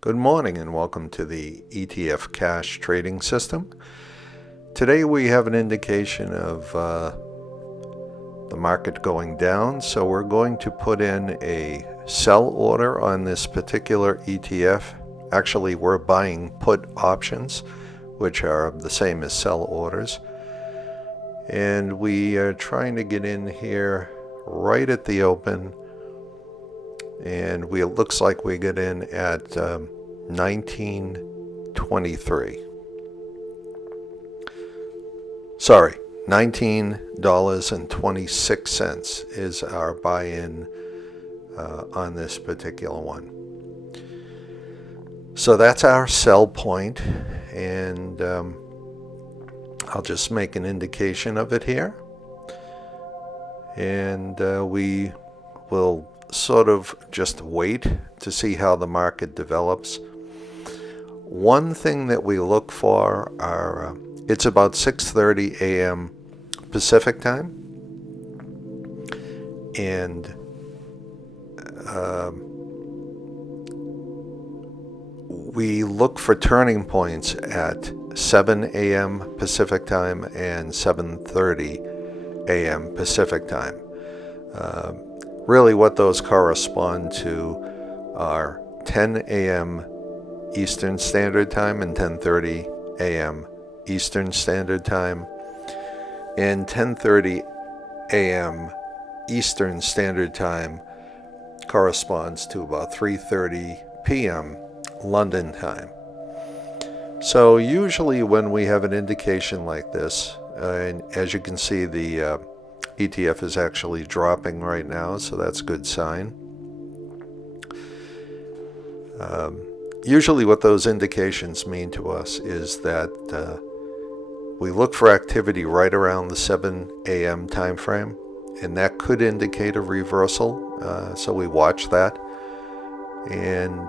Good morning and welcome to the ETF Cash Trading System. Today we have an indication of the market going down, so we're going to put in a sell order on this particular ETF. Actually, we're buying put options, which are the same as sell orders. And we are trying to get in here right at the open. And it looks like we get in at 19.23. Sorry, $19.26 is our buy-in on this particular one. So that's our sell point, and I'll just make an indication of it here. And we will sort of just wait to see how the market develops. One thing that we look for are, it's about 6:30 a.m. Pacific time, and we look for turning points at 7 a.m. Pacific time and 7:30 a.m. Pacific time. Really what those correspond to are 10 a.m. Eastern Standard Time and 10:30 a.m. Eastern Standard Time, and 10:30 a.m. Eastern Standard Time corresponds to about 3:30 p.m. London time. So usually when we have an indication like this, and as you can see, the ETF is actually dropping right now, so that's a good sign. Usually what those indications mean to us is that we look for activity right around the 7 a.m. time frame, and that could indicate a reversal, so we watch that. And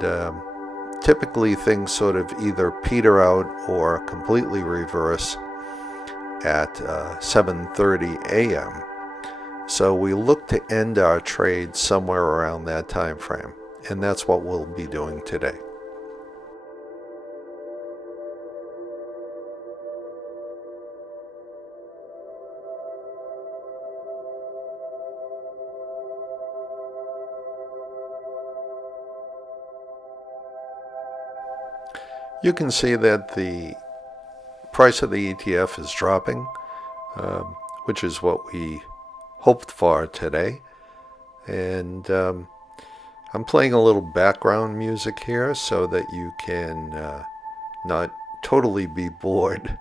typically things sort of either peter out or completely reverse at 7:30 a.m. So we look to end our trade somewhere around that time frame, and that's what we'll be doing today. You can see that the price of the ETF is dropping, which is what we hoped for today. And I'm playing a little background music here so that you can not totally be bored.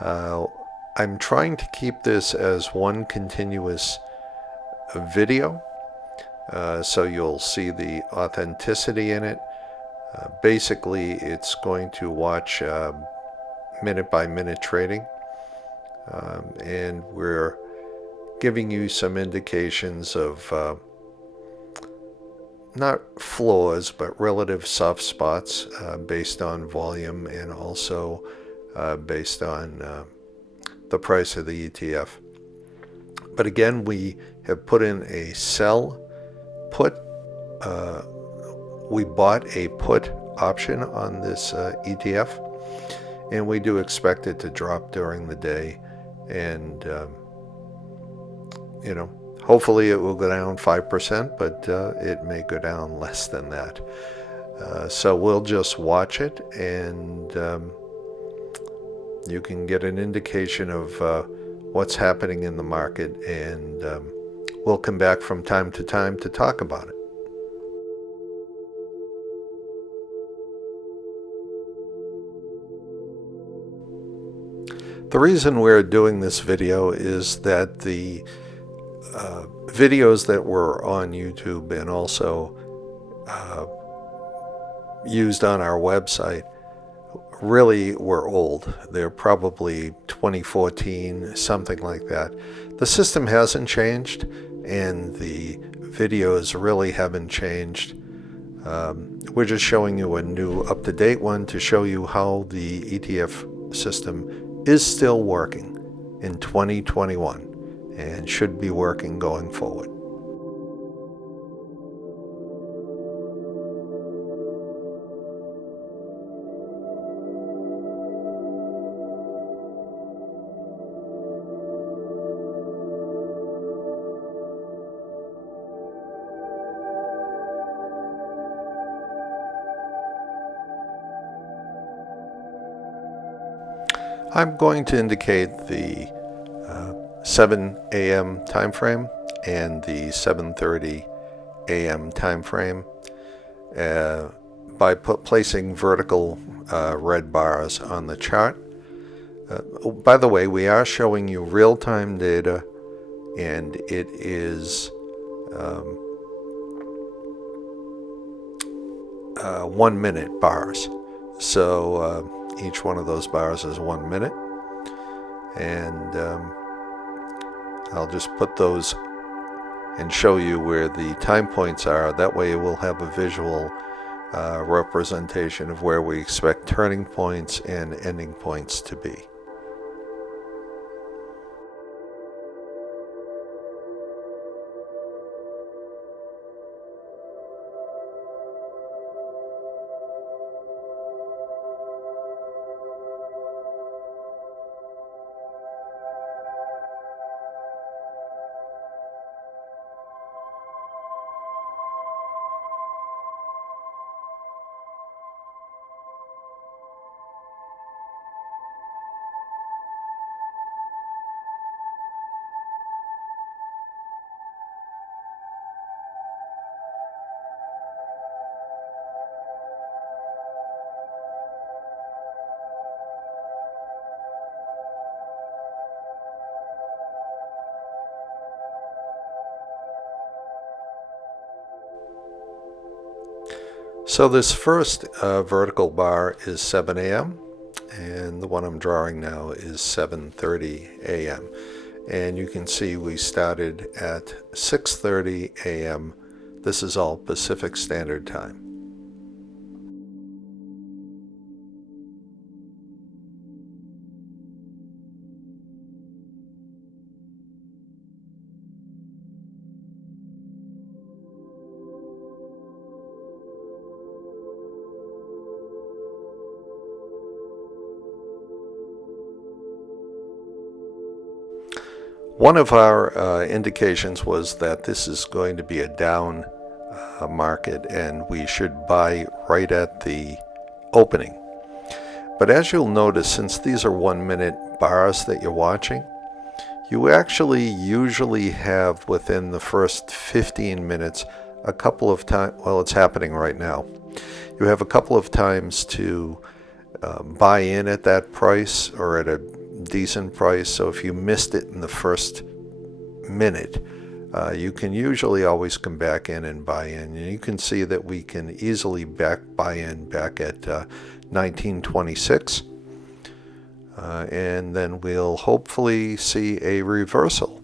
I'm trying to keep this as one continuous video, so you'll see the authenticity in it. Basically, it's going to watch minute-by-minute trading, and we're giving you some indications of not flaws, but relative soft spots based on volume and also based on the price of the ETF. But again, we have put in a sell put. We bought a put option on this ETF, and we do expect it to drop during the day, and hopefully it will go down 5%, but it may go down less than that. So we'll just watch it, and you can get an indication of what's happening in the market, and we'll come back from time to time to talk about it. The reason we're doing this video is that the videos that were on YouTube and also used on our website really were old. They're probably 2014, something like that. The system hasn't changed, and the videos really haven't changed. We're just showing you a new up-to-date one to show you how the ETF system is still working in 2021 and should be working going forward. I'm going to indicate the 7 a.m. time frame and the 7:30 a.m. time frame by placing vertical red bars on the chart. Oh, by the way, we are showing you real-time data, and it is 1 minute bars. So each one of those bars is 1 minute, and I'll just put those and show you where the time points are. That way we'll have a visual representation of where we expect turning points and ending points to be. So this first vertical bar is 7 a.m. and the one I'm drawing now is 7:30 a.m. And you can see we started at 6:30 a.m. This is all Pacific Standard Time. One of our indications was that this is going to be a down market and we should buy right at the opening. But as you'll notice, since these are 1 minute bars that you're watching, you actually usually have within the first 15 minutes a couple of times, well, it's happening right now. You have a couple of times to buy in at that price or at a decent price. So if you missed it in the first minute, you can usually always come back in and buy in. And you can see that we can easily buy in back at 1926. And then we'll hopefully see a reversal.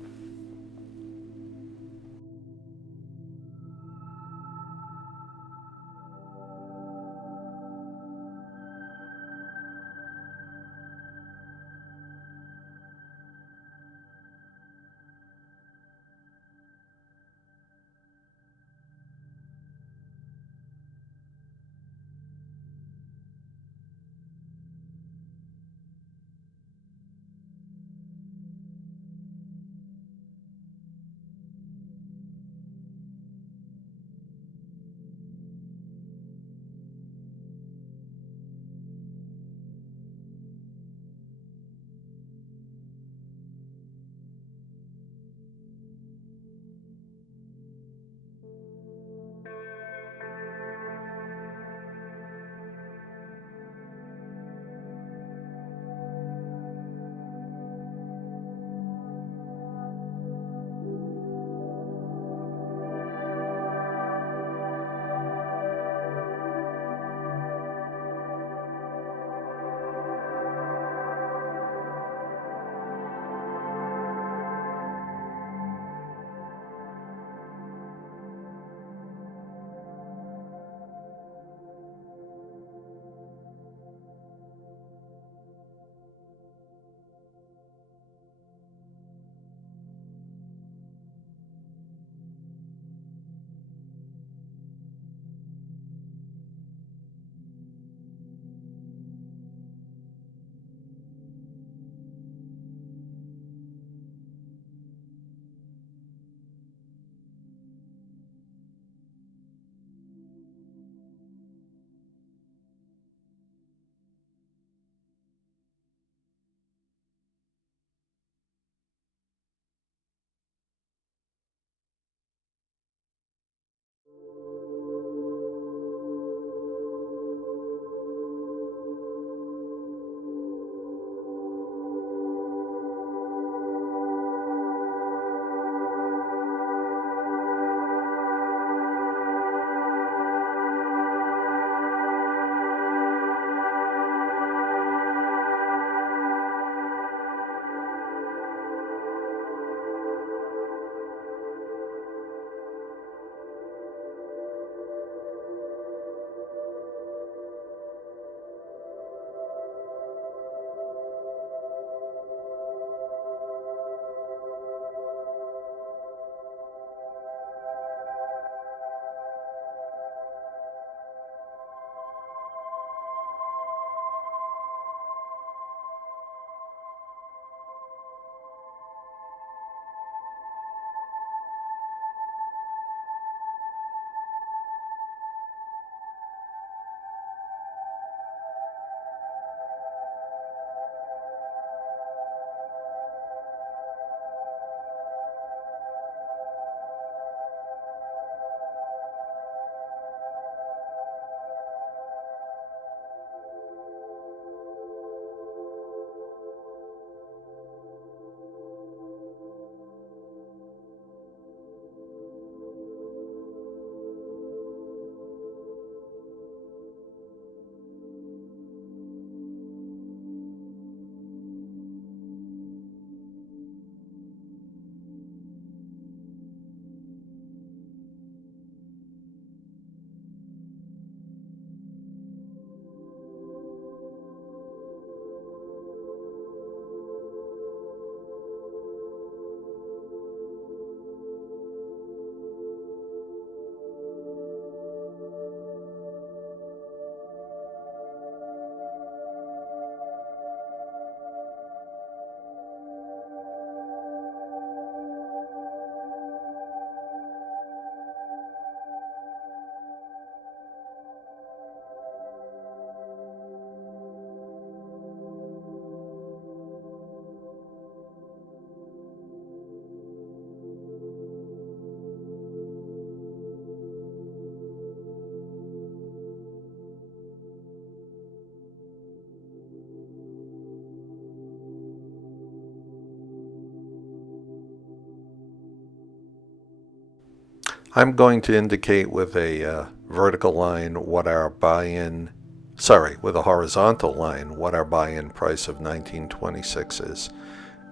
I'm going to indicate with a vertical line what our buy-in, sorry, with a horizontal line, what our buy-in price of 1926 is.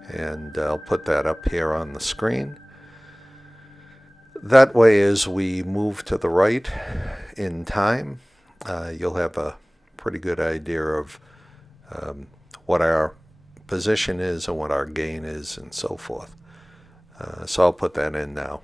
And I'll put that up here on the screen. That way, as we move to the right in time, you'll have a pretty good idea of what our position is and what our gain is and so forth. So I'll put that in now.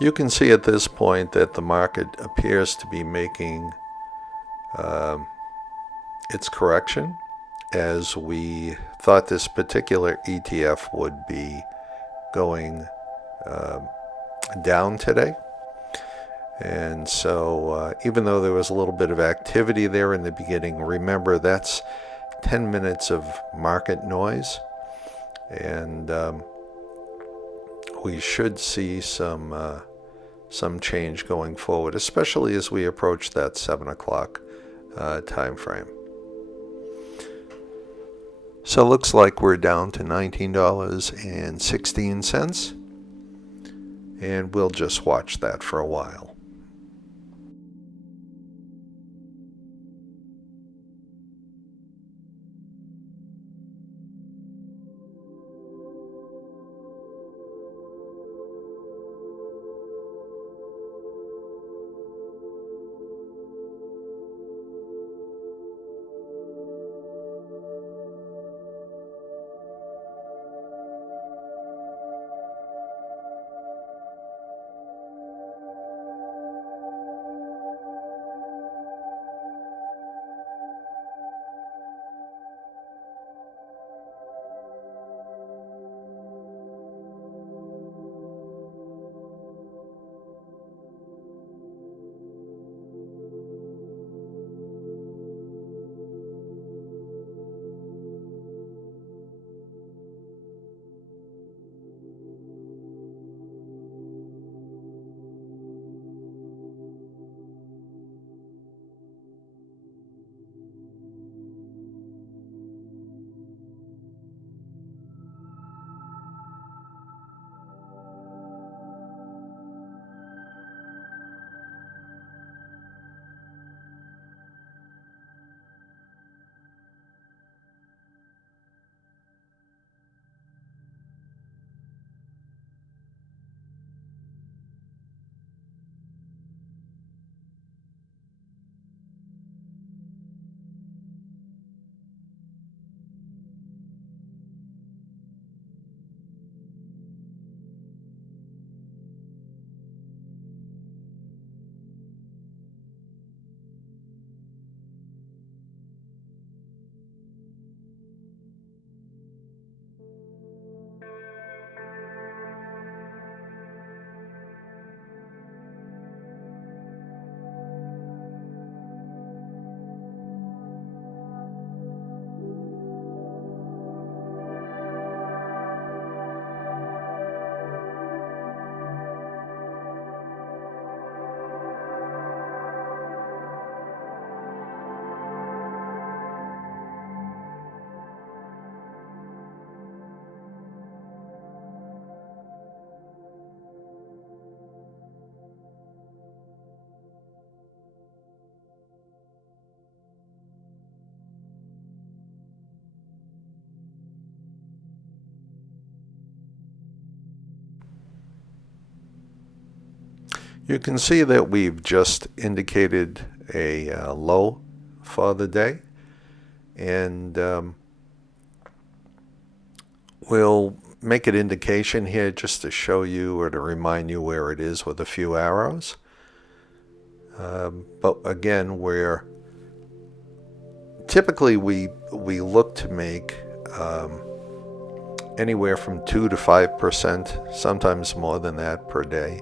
You can see at this point that the market appears to be making its correction, as we thought this particular ETF would be going down today. And so even though there was a little bit of activity there in the beginning, remember that's 10 minutes of market noise, and we should see some change going forward, especially as we approach that 7 o'clock time frame. So it looks like we're down to $19.16, and we'll just watch that for a while. You can see that we've just indicated a low for the day, and we'll make an indication here just to show you or to remind you where it is with a few arrows. But again, typically we look to make anywhere from 2 to 5%, sometimes more than that per day.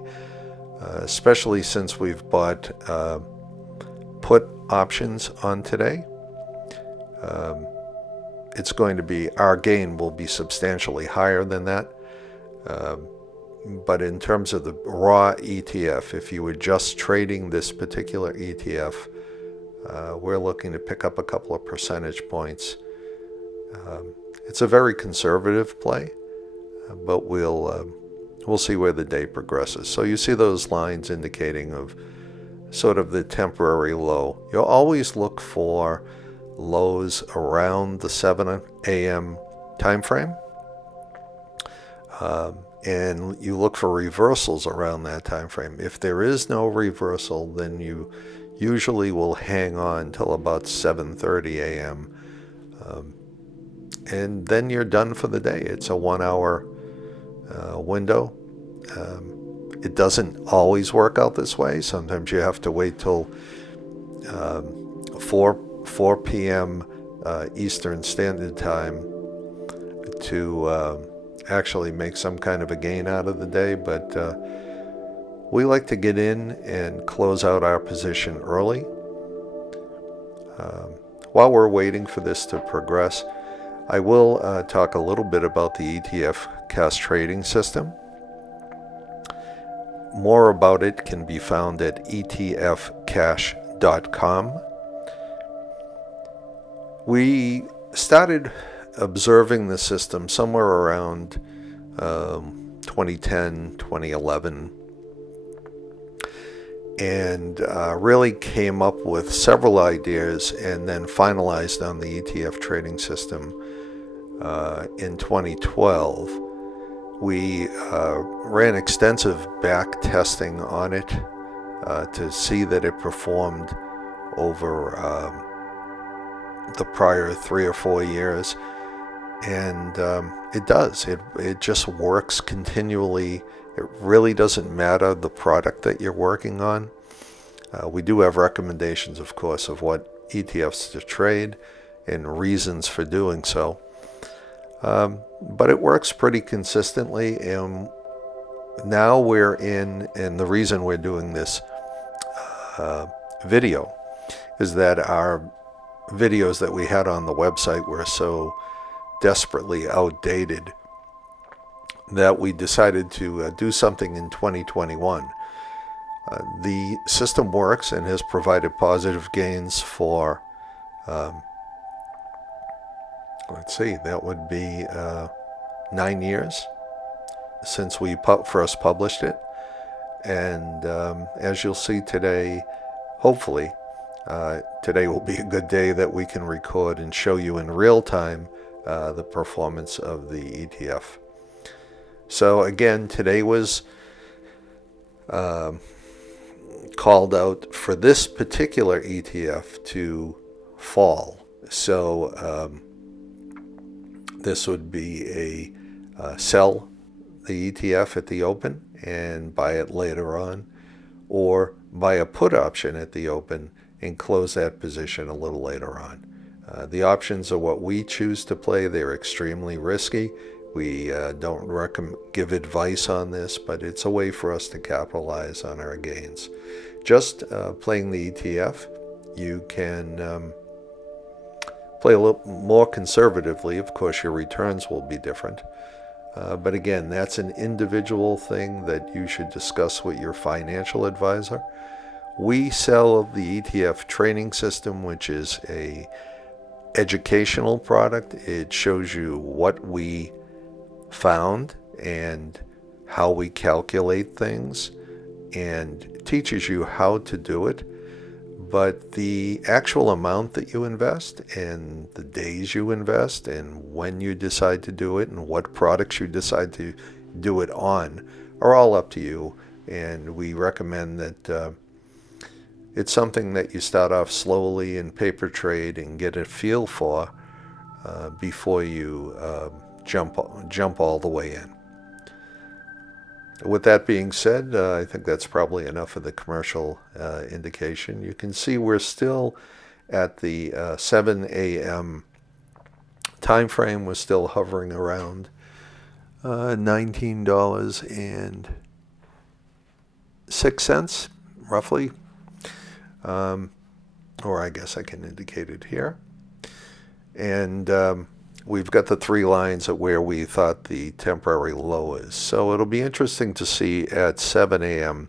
Especially since we've bought put options on today. It's going to be, our gain will be substantially higher than that. But in terms of the raw ETF, if you were just trading this particular ETF, we're looking to pick up a couple of percentage points. It's a very conservative play, but we'll see where the day progresses. So you see those lines indicating of sort of the temporary low. You'll always look for lows around the 7 a.m. time frame. And you look for reversals around that time frame. If there is no reversal, then you usually will hang on till about 7:30 a.m. And then you're done for the day. It's a 1 hour window. It doesn't always work out this way. Sometimes you have to wait till 4 p.m. Eastern Standard Time to actually make some kind of a gain out of the day. But we like to get in and close out our position early. while we're waiting for this to progress, I will talk a little bit about the ETF Trading System. More about it can be found at etfcash.com. We started observing the system somewhere around 2010, 2011, and really came up with several ideas and then finalized on the ETF trading system in 2012. We ran extensive back testing on it to see that it performed over the prior 3 or 4 years, and it does. It just works continually. It really doesn't matter the product that you're working on. We do have recommendations, of course, of what ETFs to trade and reasons for doing so. But it works pretty consistently, and now we're in, and the reason we're doing this video is that our videos that we had on the website were so desperately outdated that we decided to do something in 2021. The system works and has provided positive gains for, let's see, that would be 9 years since we first published it. And as you'll see today, hopefully, today will be a good day that we can record and show you in real time the performance of the ETF. So again, today was called out for this particular ETF to fall. So this would be a sell the ETF at the open and buy it later on, or buy a put option at the open and close that position a little later on. The options are what we choose to play. They're extremely risky. We don't give advice on this, but it's a way for us to capitalize on our gains. Just playing the ETF, you can play a little more conservatively. Of course, your returns will be different. But again, that's an individual thing that you should discuss with your financial advisor. We sell the ETF Trading System, which is a educational product. It shows you what we found and how we calculate things and teaches you how to do it. But the actual amount that you invest and the days you invest and when you decide to do it and what products you decide to do it on are all up to you. And we recommend that it's something that you start off slowly in paper trade and get a feel for before you jump all the way in. With that being said, I think that's probably enough of the commercial indication. You can see we're still at the 7 a.m. time frame. We're still hovering around $19.06, roughly. Or I guess I can indicate it here. And we've got the 3 lines at where we thought the temporary low is. So it'll be interesting to see at 7 a.m.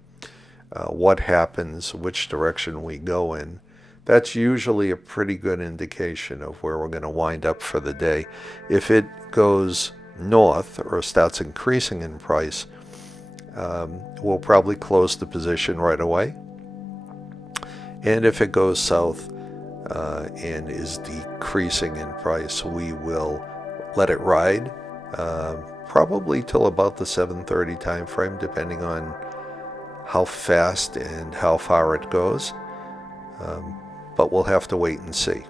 What happens, which direction we go in. That's usually a pretty good indication of where we're going to wind up for the day. If it goes north or starts increasing in price, we'll probably close the position right away. And if it goes south and is decreasing in price, we will let it ride probably till about the 7:30 time frame, depending on how fast and how far it goes. But we'll have to wait and see.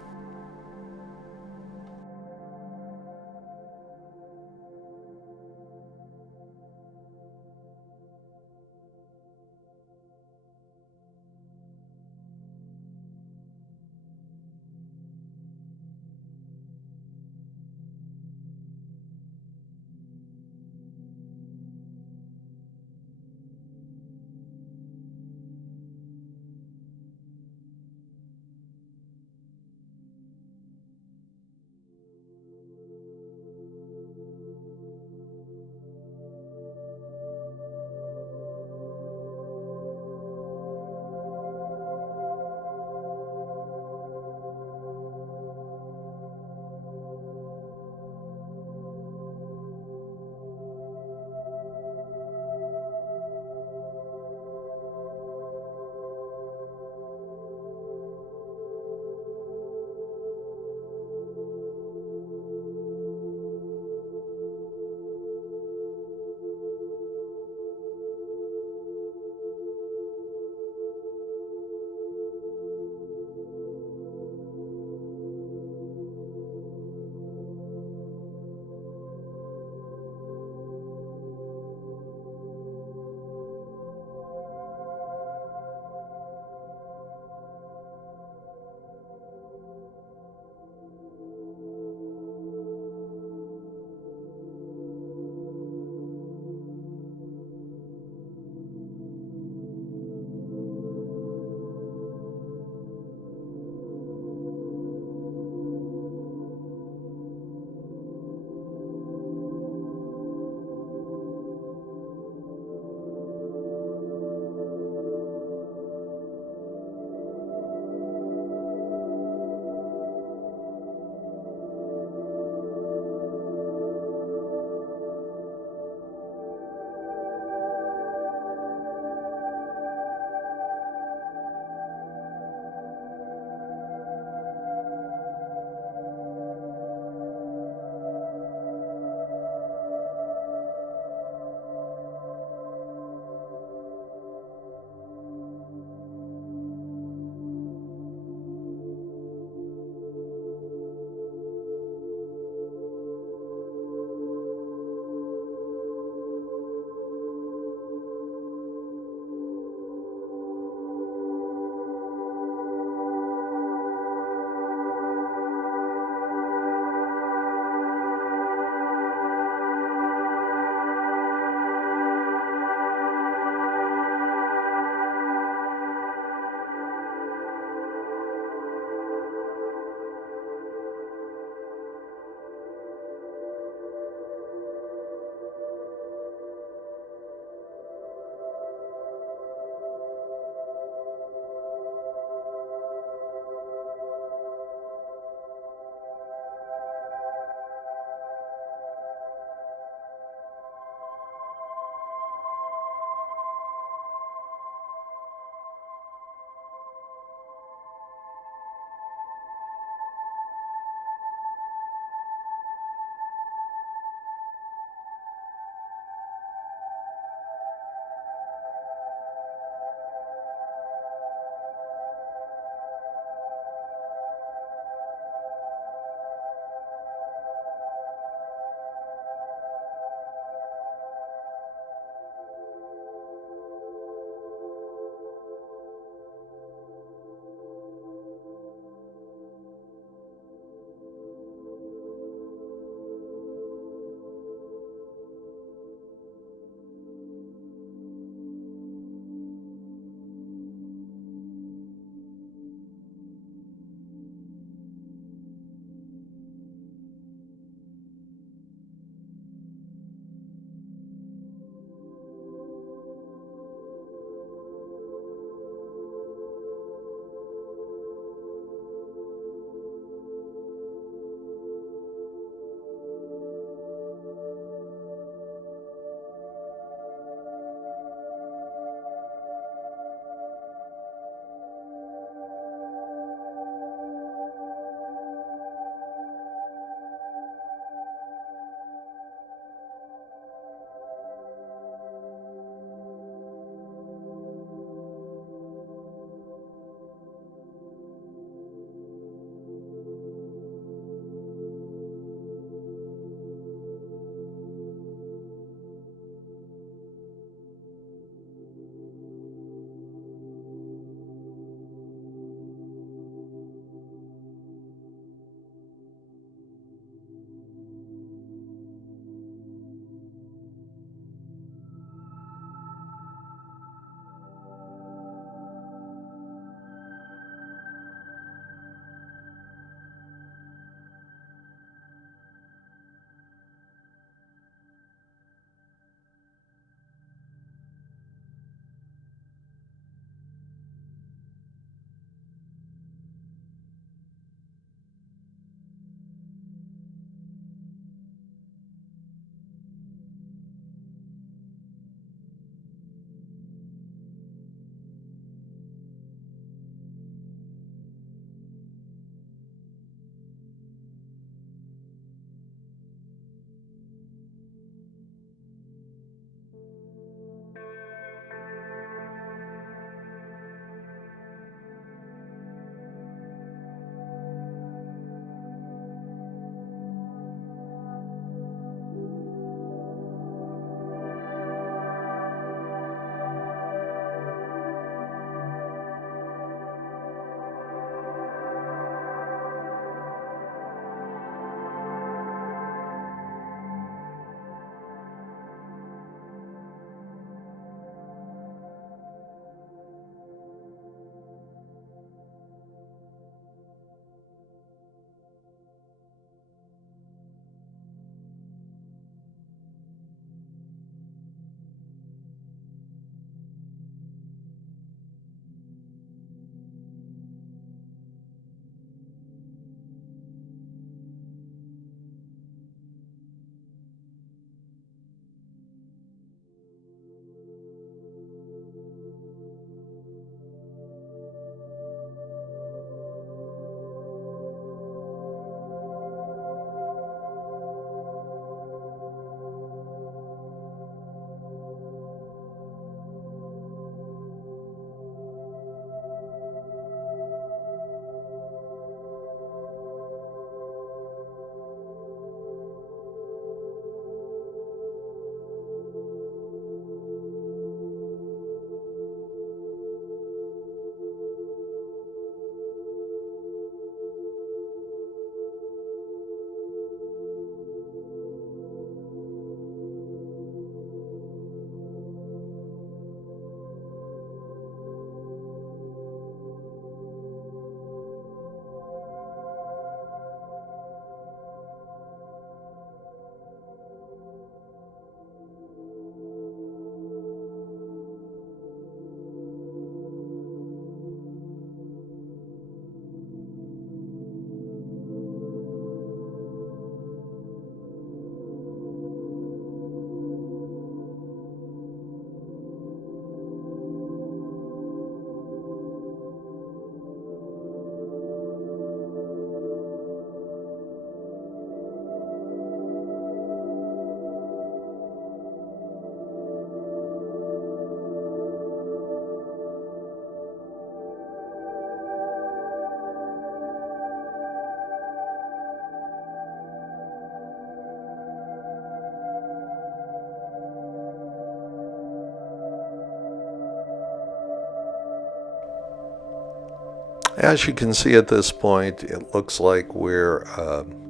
As you can see at this point, it looks like we're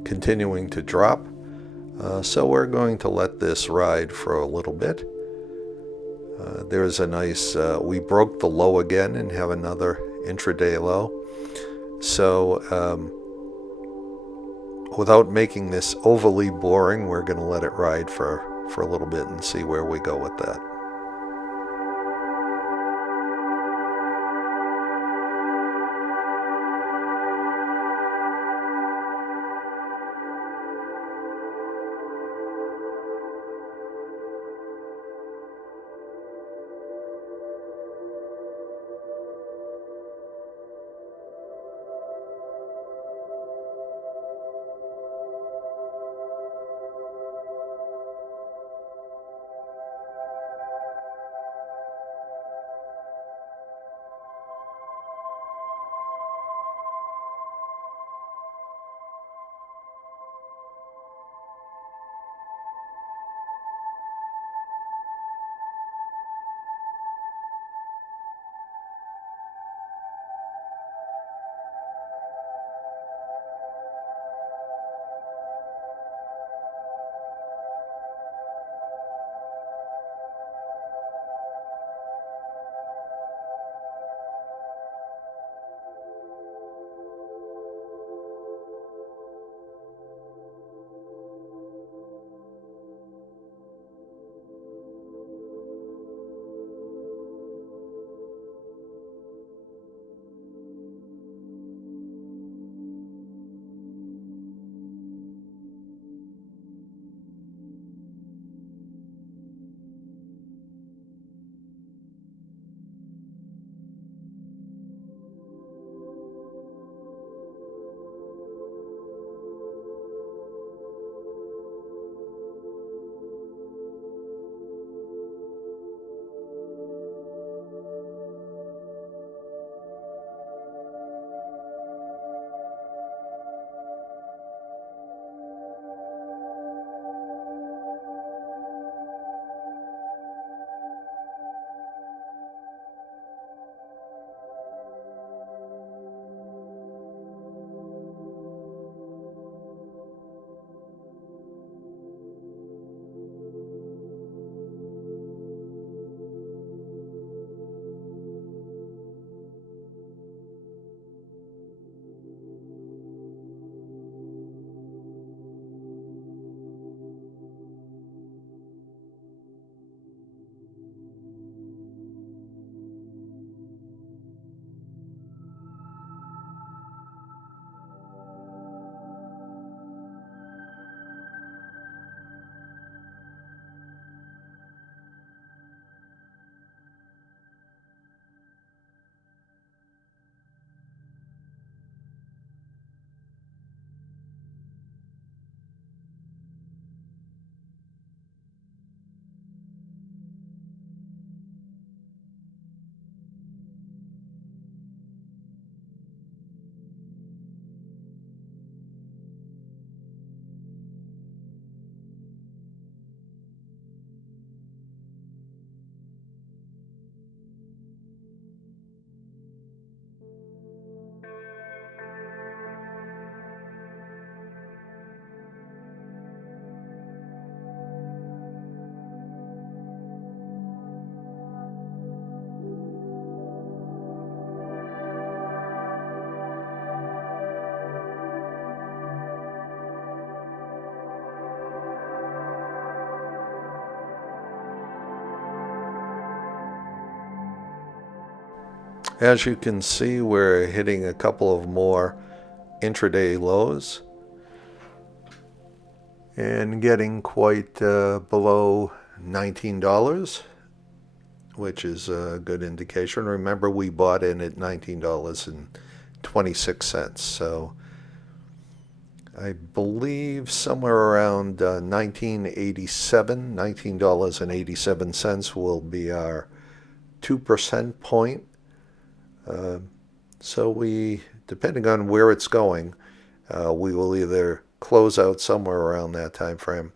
continuing to drop. So we're going to let this ride for a little bit. There's a nice, we broke the low again and have another intraday low. So without making this overly boring, we're going to let it ride for a little bit and see where we go with that. As you can see, we're hitting a couple of more intraday lows and getting quite below $19, which is a good indication. Remember, we bought in at $19.26, so I believe somewhere around $19.87 will be our 2% point. So we, depending on where it's going, we will either close out somewhere around that time frame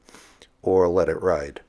or let it ride.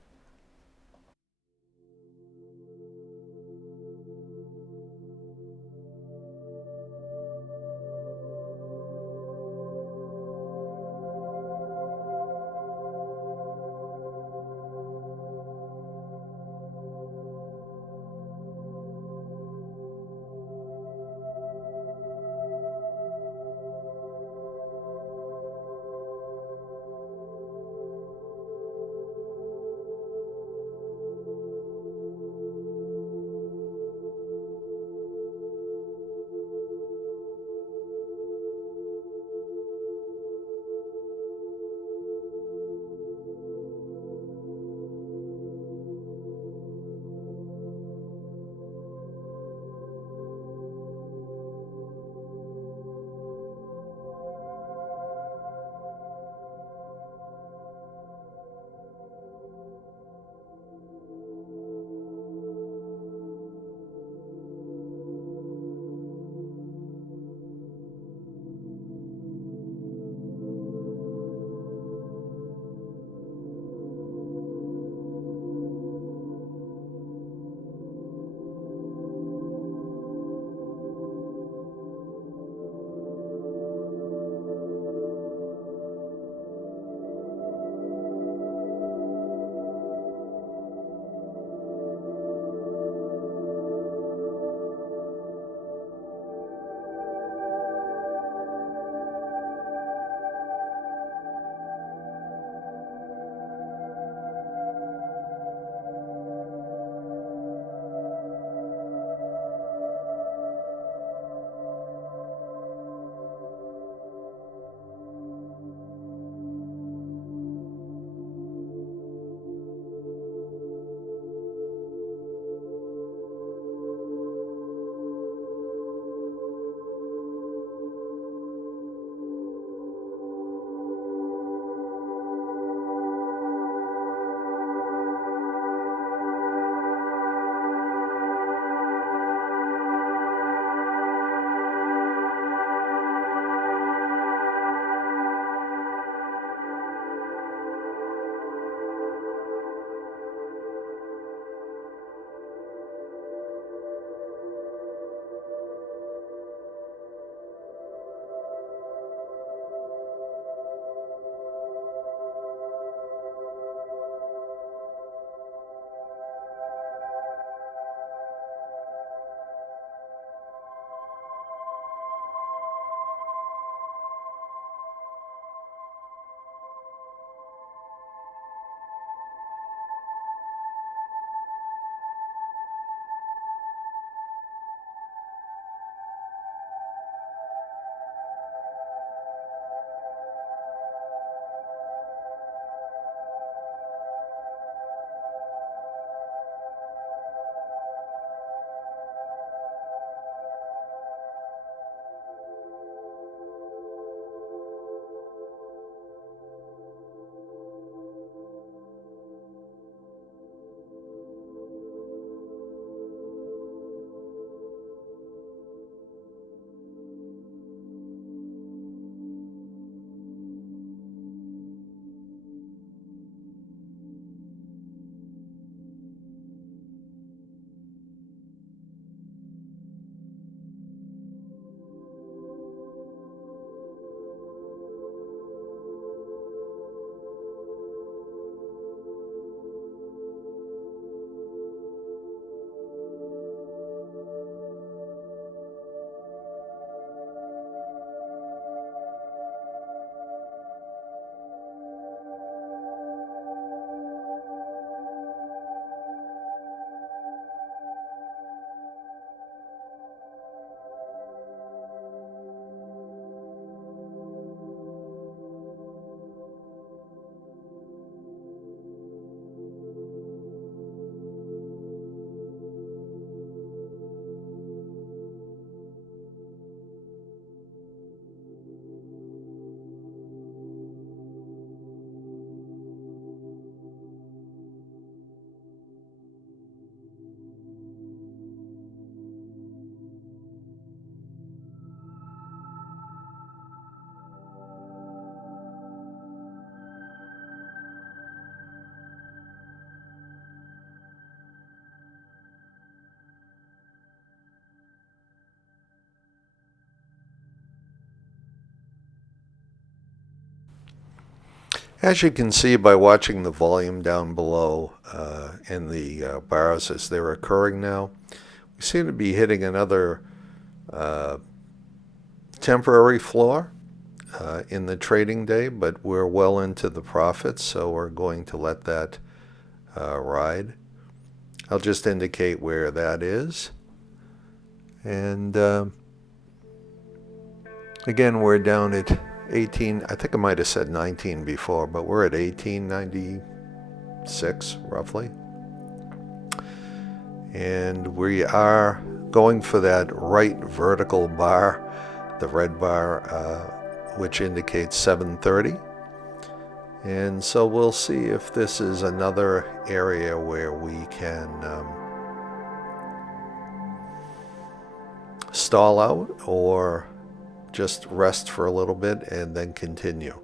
As you can see by watching the volume down below in the bars as they're occurring now, we seem to be hitting another temporary floor in the trading day, but we're well into the profits, so we're going to let that ride. I'll just indicate where that is. And again, we're down at 18, I think I might have said 19 before, but we're at 1896 roughly. And we are going for that right vertical bar, the red bar, which indicates 730. And so we'll see if this is another area where we can stall out or just rest for a little bit and then continue.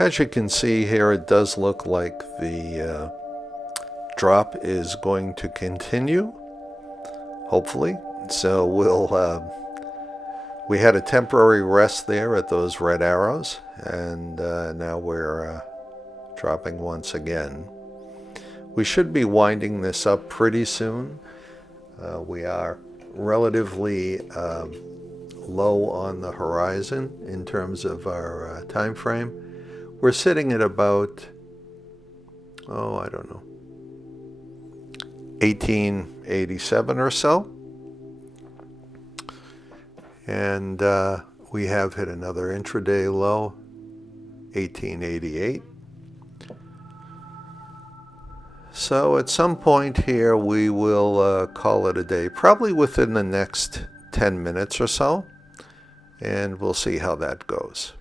As you can see here, it does look like the drop is going to continue, hopefully. So we had a temporary rest there at those red arrows, and now we're dropping once again. We should be winding this up pretty soon. We are relatively low on the horizon in terms of our time frame. We're sitting at about, I don't know, 1887 or so. And we have hit another intraday low, 1888. So at some point here, we will call it a day, probably within the next 10 minutes or so, and we'll see how that goes.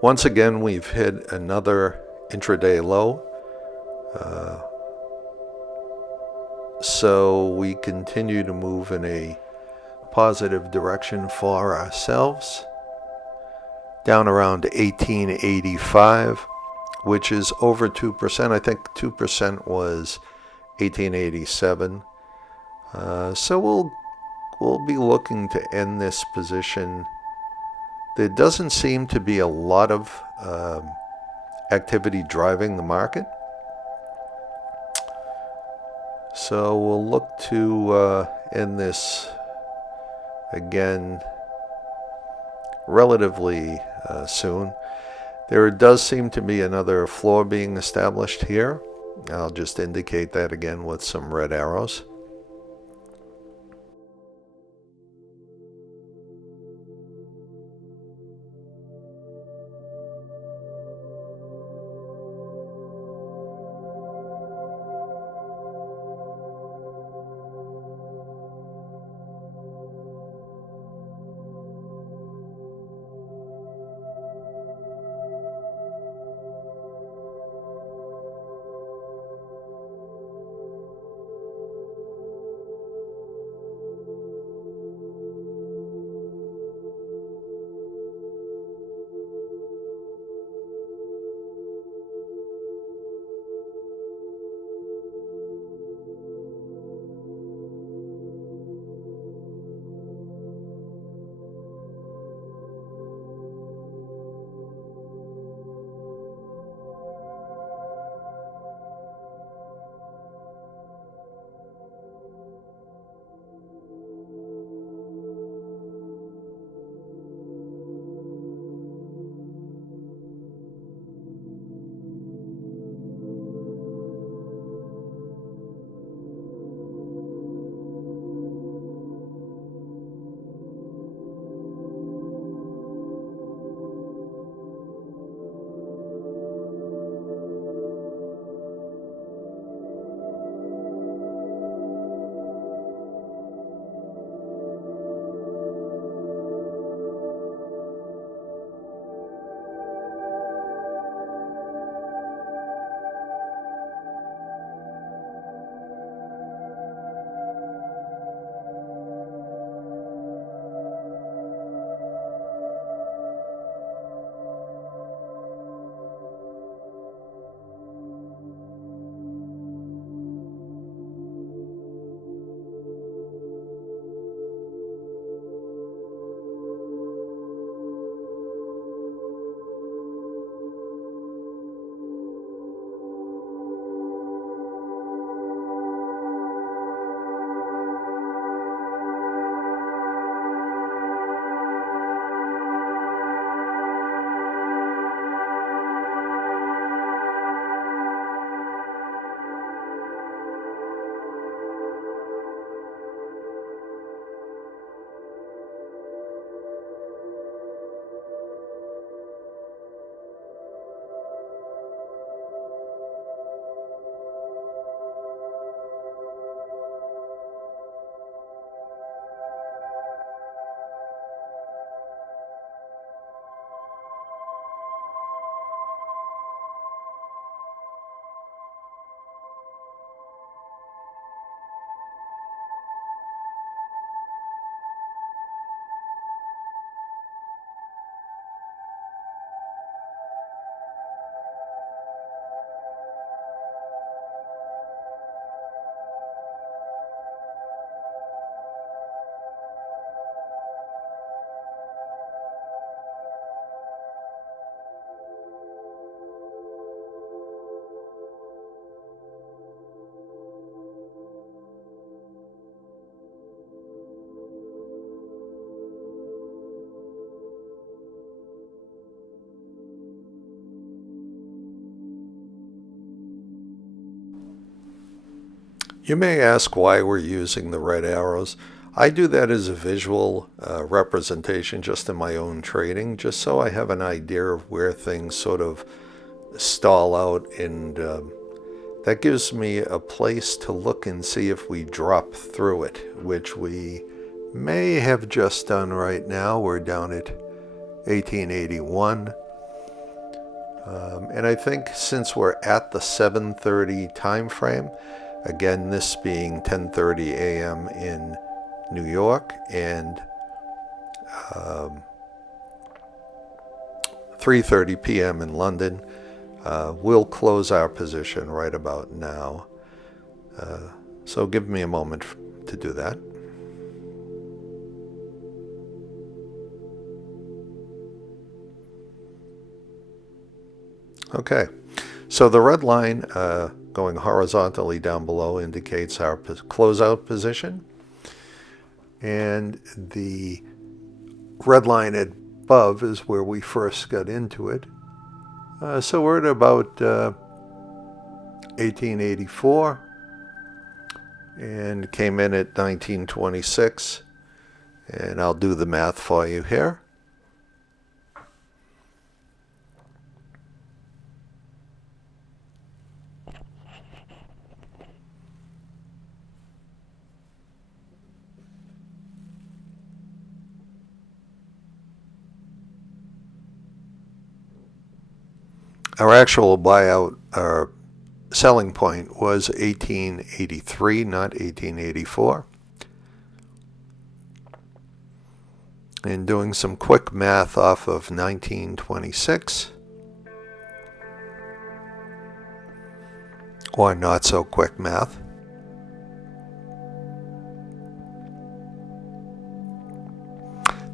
Once again, we've hit another intraday low. So we continue to move in a positive direction for ourselves, down around 1885, which is over 2%. I think 2% was 1887. So we'll be looking to end this position. There doesn't seem to be a lot of activity driving the market. So we'll look to end this again relatively soon. There does seem to be another floor being established here. I'll just indicate that again with some red arrows. You may ask why we're using the red arrows. I do that as a visual representation just in my own trading, just so I have an idea of where things sort of stall out, and that gives me a place to look and see if we drop through it, which we may have just done right now. We're down at 1881. And I think since we're at the 7:30 time frame, again, this being 10:30 a.m. in New York and 3:30 p.m. in London, we'll close our position right about now. So give me a moment to do that. Okay, so the red line going horizontally down below indicates our closeout position, and the red line above is where we first got into it. So we're at about 1884 and came in at 1926, and I'll do the math for you here. Our actual buyout selling point was 1883, not 1884. And doing some quick math off of 1926, or not so quick math,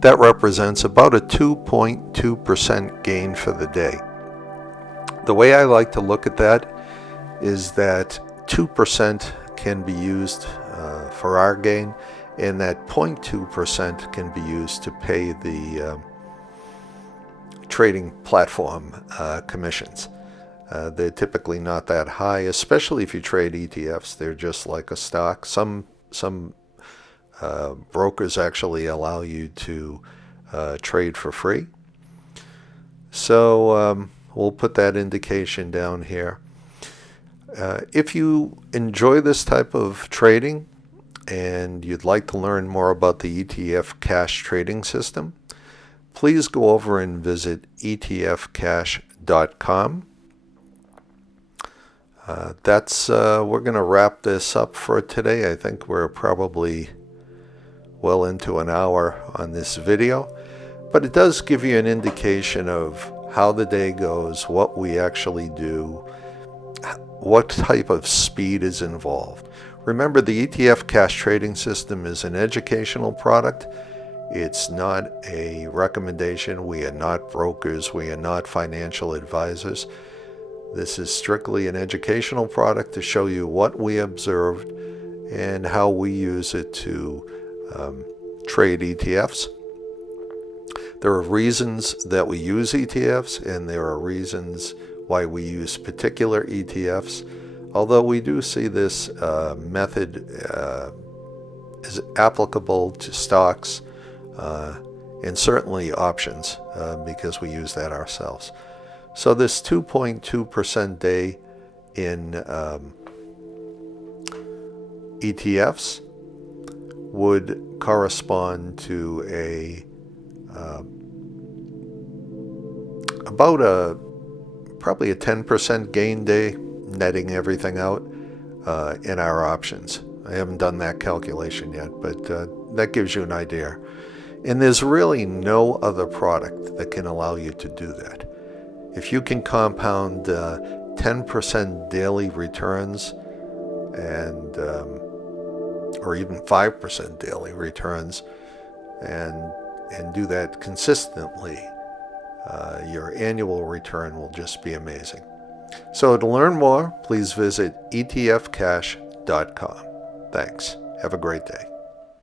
that represents about a 2.2% gain for the day. The way I like to look at that is that 2% can be used for our gain, and that 0.2% can be used to pay the trading platform commissions. They're typically not that high, especially if you trade ETFs. They're just like a stock. Some brokers actually allow you to trade for free. So we'll put that indication down here. If you enjoy this type of trading and you'd like to learn more about the ETF Cash Trading System, please go over and visit etfcash.com. We're going to wrap this up for today. I think we're probably well into an hour on this video, but it does give you an indication of how the day goes, what we actually do, what type of speed is involved. Remember, the ETF Cash Trading System is an educational product. It's not a recommendation. We are not brokers. We are not financial advisors. This is strictly an educational product to show you what we observed and how we use it to trade ETFs. There are reasons that we use ETFs, and there are reasons why we use particular ETFs, although we do see this method is applicable to stocks and certainly options because we use that ourselves. So this 2.2% day in ETFs would correspond to probably a 10% gain day, netting everything out in our options. I haven't done that calculation yet, but that gives you an idea. And there's really no other product that can allow you to do that. If you can compound 10% daily returns and or even 5% daily returns and do that consistently, your annual return will just be amazing. So to learn more, please visit etfcash.com. Thanks. Have a great day.